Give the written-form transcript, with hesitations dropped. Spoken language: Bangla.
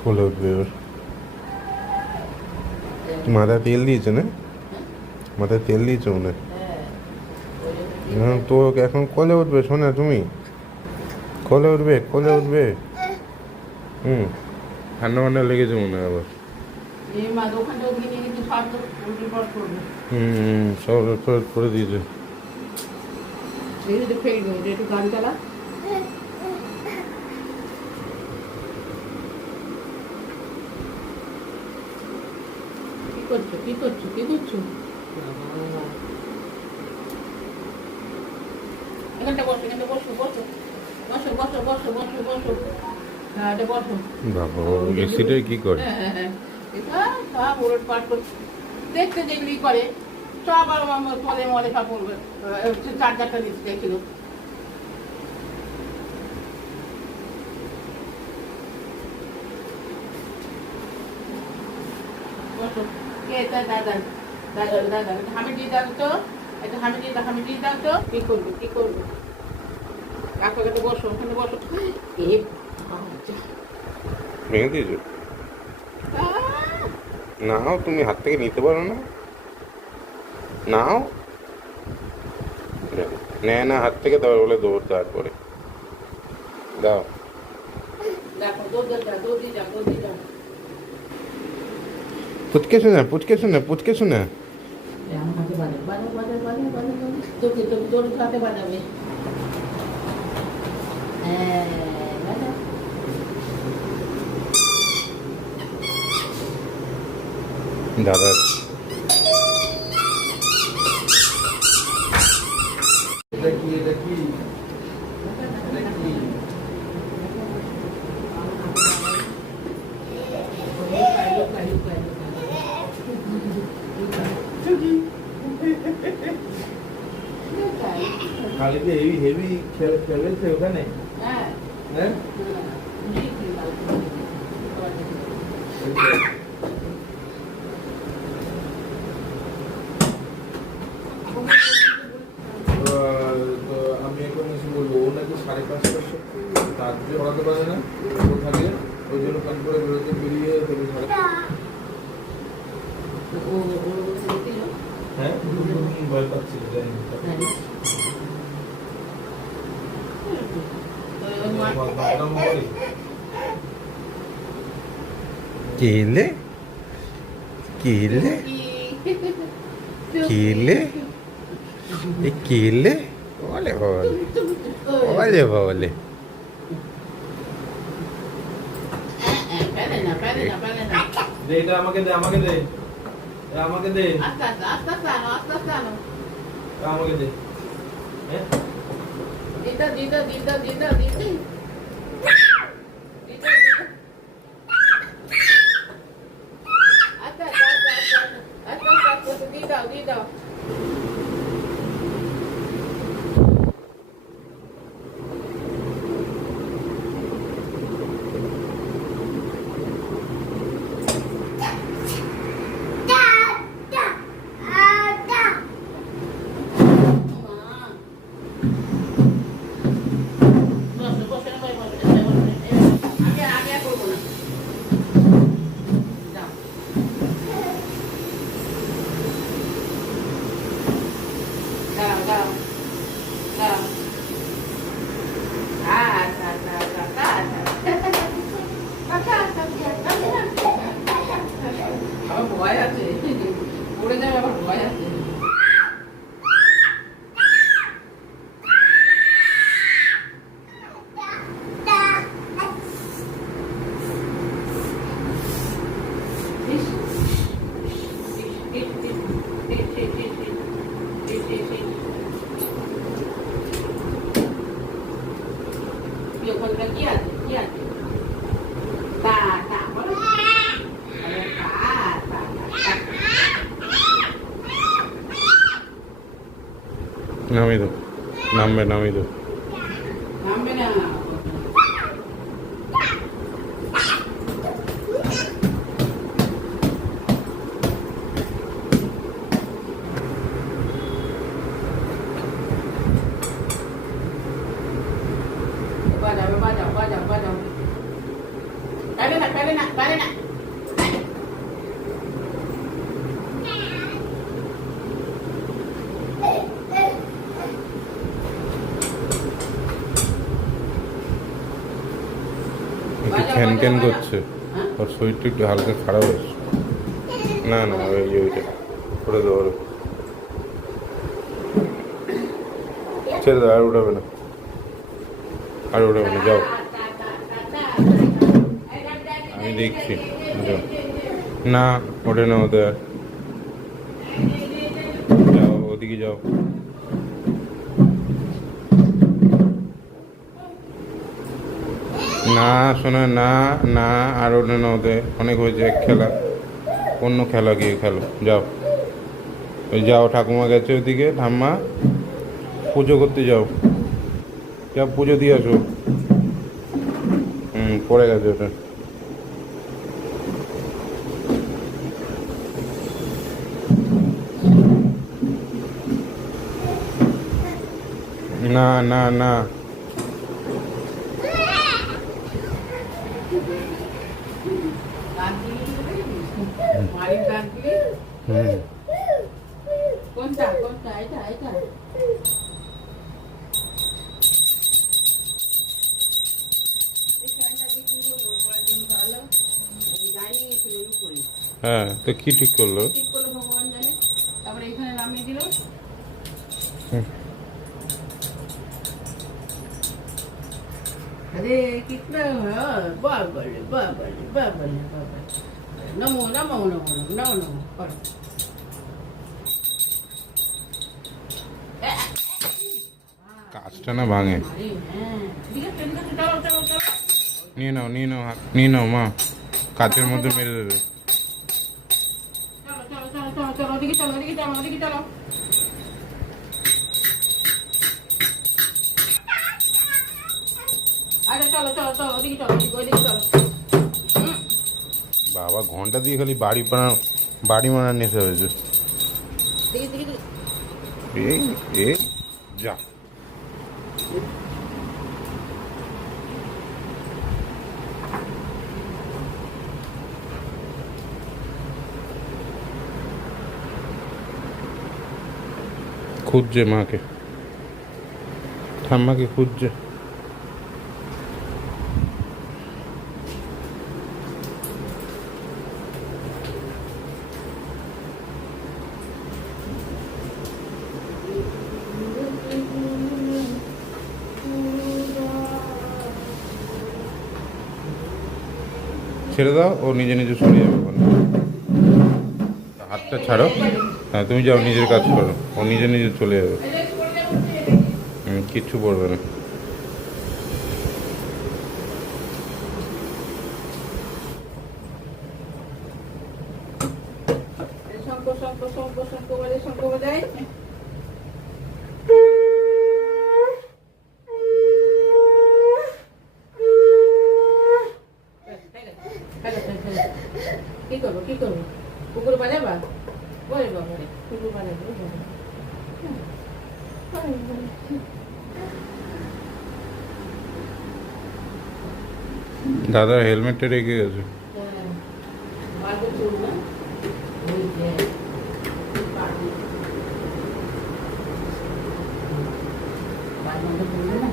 ফুলে উঠবে ওর। মাথায় তেল দিয়েছে না? মাথায় তেল দিয়েছে মনে হয়। তো এখন কোলে উঠবে শোনা, তুমি কোলে উঠবে, কোলে উঠবে। ঠান্ডা ঠান্ডা লেগেছে মনে হয় আবার। সব করে দিয়েছে। কি করছো? এখানটা বসো, বসো। হ্যাঁ, এটা বসো। বাবা এসিটাই কি করে? হ্যাঁ। এটা সব উলট পাট করে দেখতে যেগুলি করে সব আর তলে মলে সব করবে। চার্জারটা নিচে দেখছিল। বসো। কে এটা? দাদা হামি দিয়ে দাও তো। এটা হামি দিয়ে দাও তো। কি করবে? কাকাকে বসো, ওখানে বসো। ভেঙে দিয়েছো? নাও, তুমি হাত থেকে নিতে পারো না? নাও, নেয় না হাত থেকে, তারপর বলে দৌড়, তারপরে দাও। পুচকে শোনা। তোর হাতে বাজাবে। দাদা এটা কি খালিতে হেভি খেলেছে ওখানে। হ্যাঁ তো আমি এখন এসে বলবো ও নাকি 5:30টার তার দিয়ে ওড়াতে পারে না, ও থাকে ওই জন্য কাজ করে বেরোতে বেরিয়ে হ্যাঁ ভয় পাচ্ছিল জানি কেলে বলে এটা আমাকে দে আমাকে দে আমাকে দে হ্যাঁ দাও ভয় আছে, পড়ে যাবে আবার ভয় আছে। ওখানটা কি আছে? নামিয়ে দাও, নামবে না বাজাও পারে না পারে না পারে না একটু খ্যান খ্যান করছে, ওর শরীরটা একটু হালকা খারাপ হয়েছে। না না ওইটা করে দেবো, ছেড়ে দাও, আর উঠাবে না, আর উঠাবে না, যাও আমি দেখছি। যাও না, ওঠে না ওদের, যাও ওদিকে যাও। না শোনা, না না, আর ওঠে না ওদের, অনেক হয়েছে এক খেলা, অন্য খেলা গিয়ে খেলো, যাও। ওই যাও, ঠাকুমা গেছে ওদিকে, ঠাম্মা পুজো করতে যাও, যাও পুজো দিয়ে আসো। পড়ে গেছে ওটা। না না না, মায়ের দাঁত দিলি হুম কোনটা কোনটা এটা এটা হ্যাঁ, তো কি ঠিক করলো? ঠিক করলো ভগবান জানে। তারপরে এখানে নামিয়ে দিল। হরে কৃষ্ণ, বাবারে বাবারে বাবারে বাবারে, নমো নমো নমো নমো নমো কর। কাজটা না ভাঙে। হ্যাঁ ঠিক আছে, চলো চলো চলো। নিয়ে নাও নিয়ে নাও, নিয়ে নাও মা, কাচের মধ্যে মেরে দেবে। চলো চলো চলো চলো চলো, ওদিকে চলো ওদিকে চলো ওদিকে চলো। আচ্ছা চলো চলো চলো ওদিকে চলো, ওইদিকে চলো। বাবা ঘন্টা দিয়ে খালি বাড়ি মারার নেশা হয়েছে। দেখি দেখি দেখি। এই এ যা, খুঁজছে মাকে, ঠাম্মাকে খুঁজছে। ছেড়ে দাও, ও নিজে নিজে সরে যাবে। হাতটা ছাড়ো, হ্যাঁ তুমি যাও, নিজের কাজ করো, ও নিজে নিজে চলে যাবে। কিচ্ছু পড়বে না। শঙ্খ শঙ্খ শঙ্খ শঙ্খ বাজে শঙ্খ বাজায়। কি করবো কি করবো, কুকুর বাজাবা? বলে বাবা রে, কুকুর বাজাবে। দাদার হেলমেটটা রেখে গেছে। বাজে চুল না, ওই যে বাজে চুল না।